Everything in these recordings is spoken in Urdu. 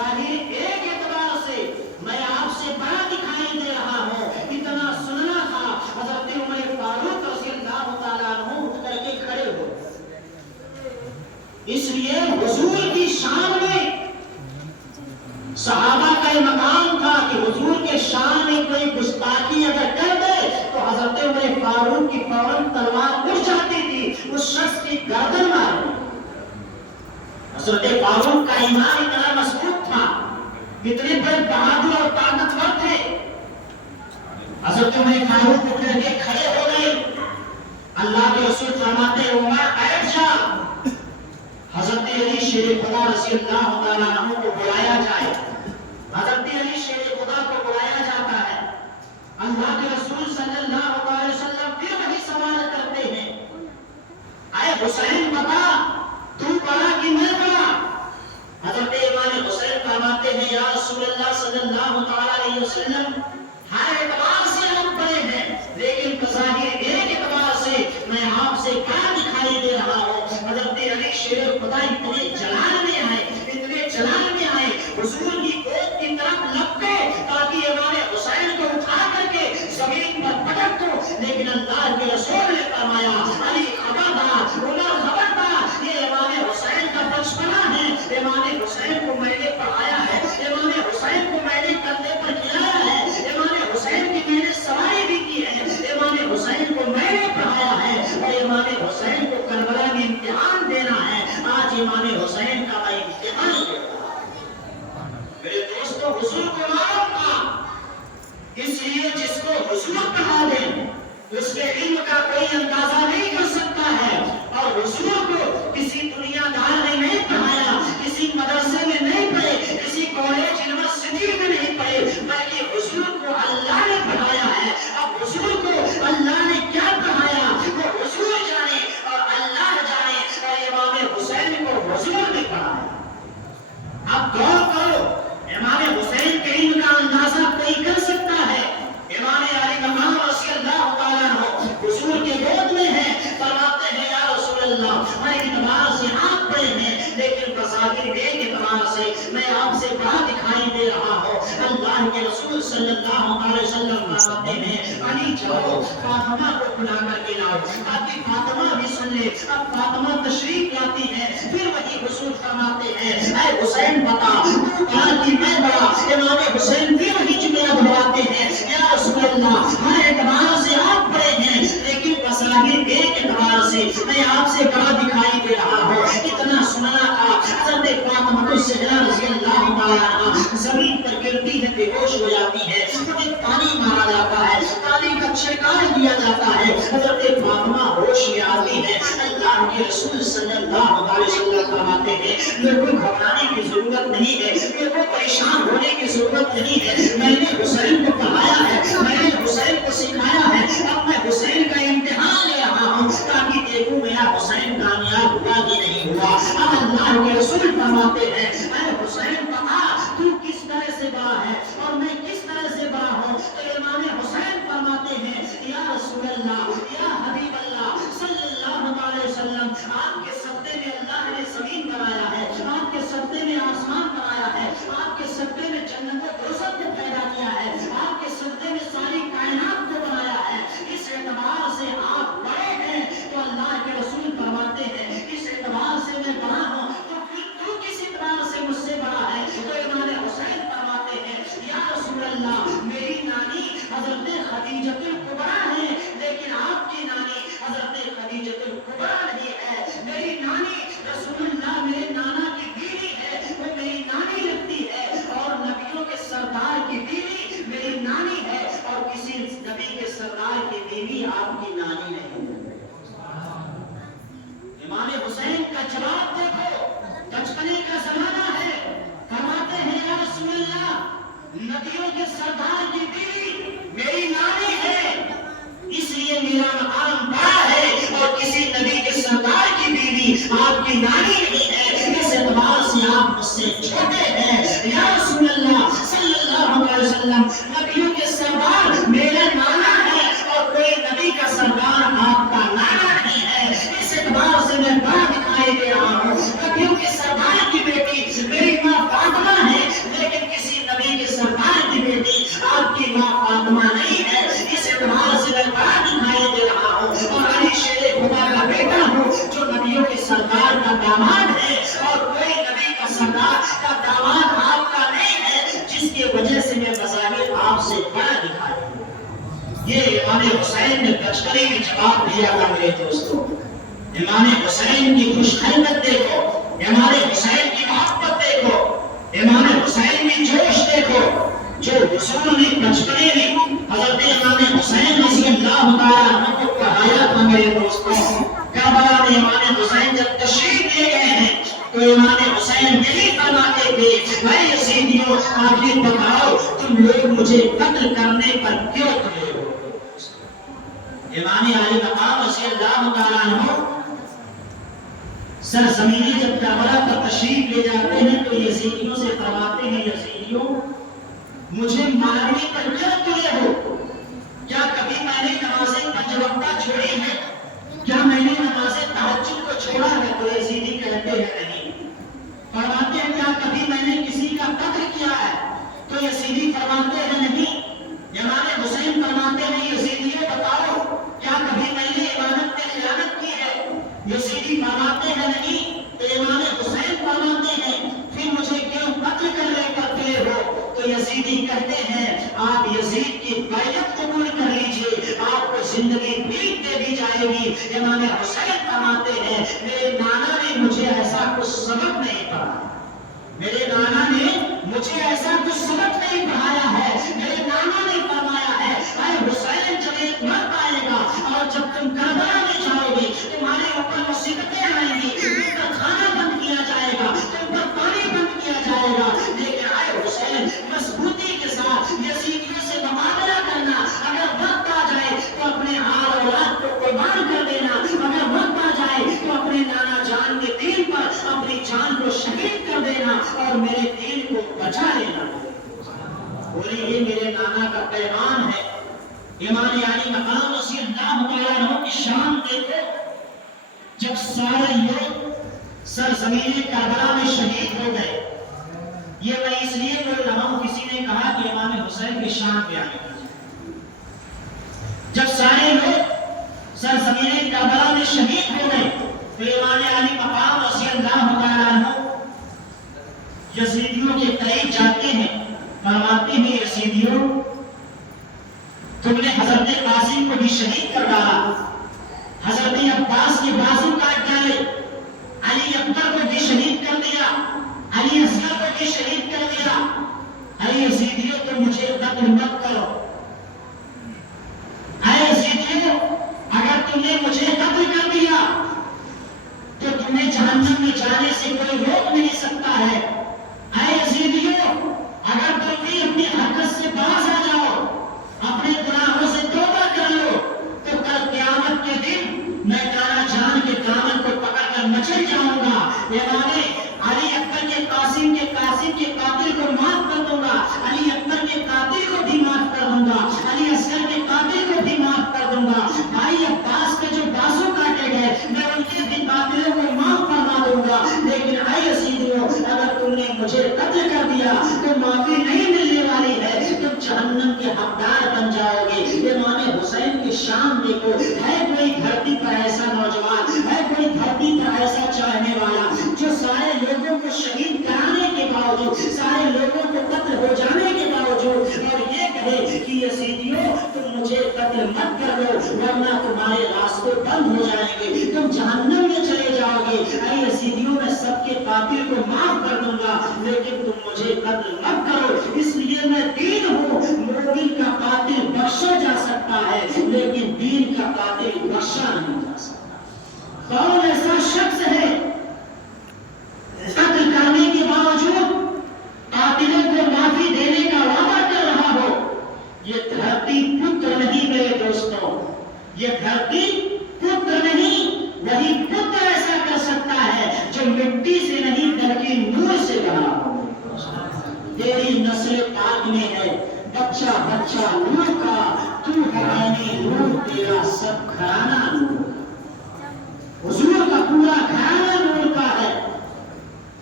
بظاہر ایک اعتبار سے میں آپ سے بڑا دکھائی دے رہا ہوں، اتنا سننا تھا۔ حضرت عمر فاروق رضی اللہ تعالیٰ عنہ اٹھ کر کے کھڑے ہو۔ اس لیے حضور کی شان میں صحابہ کا یہ مقام تھا کہ حضور کے شان میں کوئی گستاخی اگر کر دے تو حضرت عمر فاروق کی فوراً تلوار اٹھ جاتی تھی، اس شخص کی گردن مارنی۔ حضرت فاروق کا ایمان اتنا مضبوط تھا، اتنے بڑے بہادر اور طاقتور تھے۔ حضرت عمر فاروق اٹھ کر کے کھڑے ہو گئے۔ اللہ کے رسول فرماتے ہیں عمر بیٹھ جا۔ حضرت علی شیر خدا رضی اللہ تعالیٰ عنہ کو بلایا جائے۔ حضرت علی شیر خدا کو بلایا جاتا ہے۔ اللہ کے رسول صلی اللہ علیہ وسلم پھر وہی سوال کرتے ہیں، اے حسین بتا تو بڑا کہ میں بڑا؟ حضرت امام حسین فرماتے ہیں یا رسول اللہ صلی اللہ علیہ وسلم ہر اعتبار سے ہم بڑے ہیں، لیکن بظاہر ایک اعتبار سے میں آپ سے کیا دکھائی دے رہا ہوں؟ حضرت علی شیر خدا اتنے جلال میں آئے، اتنے جلال میں آئے، حضور کی گود کی طرف لپٹے تاکہ امام حسین کو اٹھا کر کے زمین پر پٹک دو، لیکن اللہ کے رسول نے فرمایا علی خبردار، عمر خبردار، یہ امام حسین کا بچپنا ہے، امام حسین کو میں نے پڑھایا ہے، امام حسین کو میں نے کندھے پر کھلایا ہے، امام حسین کی میں نے سواری بھی کی ہے، امام حسین کو میں نے پڑھایا ہے، اور امام حسین کو کربلا میں امتحان دینا ہے۔ آج امام حسین کا میں امتحان دیتا ہوں۔ میرے دوستو حضور کو معلوم تھا، اس لیے جس کو حضور پڑھا دے اس کے علم کا کوئی اندازہ نہیں کر سکتا ہے، اور حضور کو کسی دنیا دار نے نہیں پڑھایا، کسی مدرسے میں نہیں پڑھے، کسی کالج یونیورسٹی میں نہیں پڑھے، بلکہ حضور کو اللہ نے پڑھایا ہے۔ اب حضور کو اللہ نے کیا پڑھایا وہ حضور جانے اور اللہ جانے، اور امام حسین کو حضور نے پڑھایا۔ اب غور کرو، امام حسین کے علم کا اندازہ کوئی کر سکتا ہے؟ امام علی مقام رضی اللہ تعالیٰ عنہ حضور کے گود میں ہیں، فرماتے ہیں یا رسول اللہ ہر اعتبار سے آپ بڑے ہیں، لیکن بظاہر ایک اعتبار سے میں آپ سے بڑا دکھائی دے رہا ہوں۔ اللہ کے رسول صلی اللہ علیہ وسلم فرماتے ہیں علی جاؤ فاطمہ کو بلا کر کے لاؤ تاکہ فاطمہ بھی سن لے۔ اب فاطمہ تشریف لاتی ہے، پھر وہی حضور فرماتے ہیں اے حسین بتا تو بڑا کہ میں بڑا؟ امام حسین پھر وہی جملہ دہراتے ہیں یا رسول اللہ ہر اعتبار سے آپ بڑے ہیں، لیکن بظاہر ایک اعتبار سے میں آپ سے بڑا دکھائی دے رہا ہوں۔ اتنا سننا تھا، حضرت فاطمہ الزہرا رضی اللہ تعالیٰ عنہا زمین پر گرتی ہے، بے ہوش ہو جاتی ہے، انہیں پانی مارا جاتا ہے، پانی کا چھڑکاؤ کیا جاتا ہے، حضرت فاطمہ ہوش میں آتی ہے۔ اللہ کے رسول صلی اللہ علیہ وسلم فرماتے ہیں لوگوں گھبرانے کی ضرورت نہیں ہے، لوگوں پریشان ہونے کی ضرورت نہیں ہے، میں نے حسین کو پڑھایا ہے، میں نے حسین کو سکھایا ہے، اب میں حسین کا امتحان لے رہا ہوں تاکہ دیکھوں میرا حسین کامیاب ہوا کہ نہیں ہوا۔ اب اللہ کے رسول فرماتے ہیں اے حسین بتا تو کس طرح سے بڑا ہے اور میں کس طرح سے بڑا ہوں؟ تو امام حسین فرماتے ہیں یا رسول اللہ یا حبیب اللہ صلی اللہ علیہ وسلم آپ کے صدقے میں اللہ نے زمین بنایا ہے، آپ کے صدقے میں آسمان بنایا ہے، آپ کے صدقے میں جنت و دوزخ کو پیدا کیا ہے، آپ کے صدقے میں ساری کائنات کو بنایا ہے، اس اعتبار سے آپ بڑے ہیں۔ تو اللہ کے رسول فرماتے ہیں اس اعتبار سے میں بڑا ہوں تو پھر تو کس اعتبار سے مجھ سے بڑا ہے؟ تو امام حسین فرماتے ہیں یا رسول اللہ میری نانی حضرت خدیجۃ الکبریٰ ہے، لیکن آپ کی نانی حضرت خدیجۃ الکبریٰ نہیں ہے، میری نانی رسول اللہ میرے نانا کی بیوی ہے، وہ میری نانی لگتی ہے، اور نبیوں کے سردار کی بیوی میری نانی ہے، اور کسی نبی کے سردار کی بیوی آپ کی نانی نہیں ہے۔ امام حسین کا جواب دیکھو، بچپنے کا زمانہ ہے، فرماتے ہیں یا رسول اللہ نبیوں کے سردار کی بیوی میری نانی ہے، اس لیے میرا مقام بڑا ہے، اور کسی نبی کے سردار کی بیوی آپ کی نانی نہیں ہے، اس اعتبار سے آپ مجھ سے چھوٹے ہیں۔ یا رسول اللہ صلی اللہ علیہ وسلم نبیوں کے سردار میرا نانا ہے، اور کوئی نبی کا سردار آپ کا نانا نہیں ہے، اس اعتبار سے میں بڑا دکھائی دے رہا ہوں۔ نبیوں کے سردار کی بیٹی میری ماں فاطمہ ہے، چاہتا کہ داماد آپ کا نہیں ہے جس کی وجہ سے میں بظاہر آپ سے بڑا دکھائی دوں۔ یہ امام حسین نے بچپنے میں جواب دیا تھا میرے دوستوں۔ امام حسین کی خوش خلقت دیکھو، امام حسین کی محبت دیکھو، امام حسین کی جوش دیکھو، جو حضور نے بچپنے میں حضرت امام حسین رضی اللہ تعالیٰ عنہ کو پڑھایا تھا میرے دوستوں۔ کربلا میں امام حسین جب تشریف لے گئے ہیں تو امام حسین یہی فرماتے تھے، اے یزیدیوں آخر بتاؤ تم لوگ مجھے قتل کرنے پر کیوں تلے ہو؟ امام علی مقام رضی اللہ تعالیٰ عنہ سرزمینی جب کربلا پر تشریف لے جاتے ہیں تو یزیدیوں سے فرماتے ہیں، یزیدیوں مجھے مارنے پر کیوں تلے ہو؟ کیا کبھی میں نے نماز پنج وقتہ چھوڑی ہے؟ کیا میں نے نماز تہجد کو چھوڑا ہے؟ تو یزیدی کہتے ہیں نہیں۔ فرماتے ہیں کیا کبھی میں نے کسی کا قتل کیا ہے؟ تو یزیدی فرماتے ہیں نہیں۔ امام حسین فرماتے ہیں یزیدیوں بتاؤ کیا کبھی میں نے عبادت میں خیانت کی ہے؟ یزیدی فرماتے ہیں نہیں۔ تو امام حسین فرماتے ہیں پھر مجھے کیوں قتل کرنے پر تلے ہو؟ تو یزیدی کہتے ہیں آپ یزید کی بیعت قبول کر لیجئے، آپ کو زندگی بھیک دے دی جائے گی۔ امام حسین فرماتے ہیں میرے نانا نے مجھے ایسا کچھ سبق نہیں پڑھایا، میرے نانا نے مجھے ایسا کچھ سبق نہیں پڑھایا ہے۔ میرے نانا نے فرمایا ہے اے حسین جب ایک وقت آئے گا اور جب تم کربلا میں جاؤ گے تمہارے اوپر مصیبتیں آئیں گی، تم پر کھانا بند کیا جائے گا، تم پر پانی بند کیا جائے گا، لیکن اے حسین مضبوطی کے ساتھ یزیدیوں سے مقابلہ کرنا، اگر وقت آ جائے تو اپنے آل اولاد کو قربان کر دینا، اگر وقت آ جائے تو اپنے نانا جان کے دین پر اپنی جان کو شہید کر دینا اور میرے دین کو بچا لینا۔ بولی یہ میرے نانا کا پیغام ہے۔ امام علی مقام رضی اللہ تعالیٰ عنہ کی شان دیکھو، جب سارے لوگ سرزمین کربلا میں شہید ہو گئے، یہ میں اس لیے بول رہا ہوں کسی نے کہا کہ امام حسین کی شان بیان کیجیے۔ جب سارے لوگ سرزمین کربلا میں شہید ہو گئے تو امام علی مقام رضی اللہ تعالیٰ عنہ یزیدیوں کے قریب جاتے ہیں، فرماتے ہیں یزیدیوں تم نے حضرت قاسم کو بھی شہید کر ڈالا، حضرت عباس کے بازو کاٹ ڈالے، علی اکبر کو بھی شہید کر دیا، علی اصغر کو بھی شہید کر دیا، اے یزیدیوں تم مجھے قتل مت کرو، اے یزیدیوں اگر تم نے مجھے قتل کر دیا تو تمہیں جہنم میں جانے سے کوئی روک نہیں سکتا ہے، اے یزیدیوں اگر تم بھی اپنی حرکت سے باز آ جاؤ، اپنے گناہوں سے توبہ کر لو تو کل قیامت کے دن میں نانا جان کے دامن کو پکڑ کر مچل جاؤں گا۔ امام علی اکبر کے قاسم کے قاتل کو معاف کر دوں گا، علی اکبر کے قاتل کو بھی معاف کر دوں گا، علی اصغر کے قاتل کو بھی معاف کر دوں گا، بھائی عباس کے جو بازو کاٹے گئے میں ان کے بھی قاتلوں کو معاف فرما دوں گا، لیکن اے یزیدیوں اگر تم نے مجھے قتل کر دیا تو معافی نہیں ملنے والی ہے، تم جہنم کے حقدار بن جاؤ گے۔ امام حسین کی شان دیکھو، ہے کوئی دھرتی پر ایسا نوجوان، ہے کوئی دھرتی پر ایسا چاہنے والا جو سارے لوگوں کو شہید کرانے کے باوجود، سارے لوگوں کو قتل ہو جانے کے باوجود اور یہ کہے کہ یزیدیوں تم مجھے قتل مت کر دو ورنہ تمہارے راستے بند ہو جائیں گے، تم جہنم میں چلے جاؤ گے۔ اے یزیدیوں میں سب کے قاتل کو معاف کر دوں گا لیکن تم مجھے قتل مت کرو، اس لیے میں دین ہوں۔ مومن کا قاتل بخشا جا سکتا ہے لیکن دین کا قاتل بخشا نہیں جا سکتا۔ کون ایسا شخص ہے قتل کرنے کے باوجود قاتلوں کو معافی دینے کا وعدہ کر رہا ہو؟ یہ دھرتی پتر نہیں میرے دوستوں، یہ دھرتی پتر نہیں، وہی پتر ایسا کر سکتا ہے جو مٹی سے نہیں بلکہ نور سے بنا ہو۔ تیری نسل پاک میں ہے بچہ بچہ نور کا، تو حقانی نور تیرا سب گھرانہ نور، حضور کا پورا گھرانہ نور کا ہے۔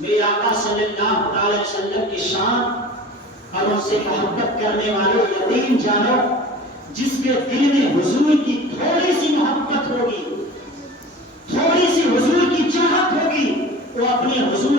میرے آقا صلی اللہ علیہ وسلم کی شان اور ان سے محبت کرنے والوں یقین جانو جس کے دل میں حضور کی تھوڑی سی محبت ہوگی، تھوڑی سی حضور کی چاہت ہوگی، وہ اپنے حضور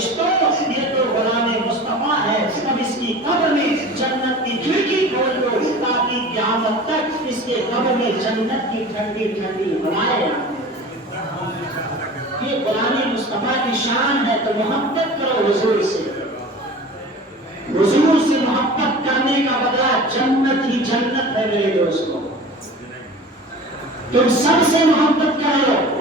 فرشتوں یہ تو غلام مصطفیٰ ہے، اب اس کی قبر میں جنت کی کھڑکی کھول دو تاکہ قیامت تک اس کے قبر میں جنت کی ٹھنڈی ٹھنڈی ہوائیں آئیں۔ یہ غلام مصطفیٰ کی شان ہے، تو محبت کرو حضور سے۔ حضور سے محبت کرنے کا بدلہ جنت ہی جنت ہے میرے دوستوں۔ تم سب سے محبت کرو،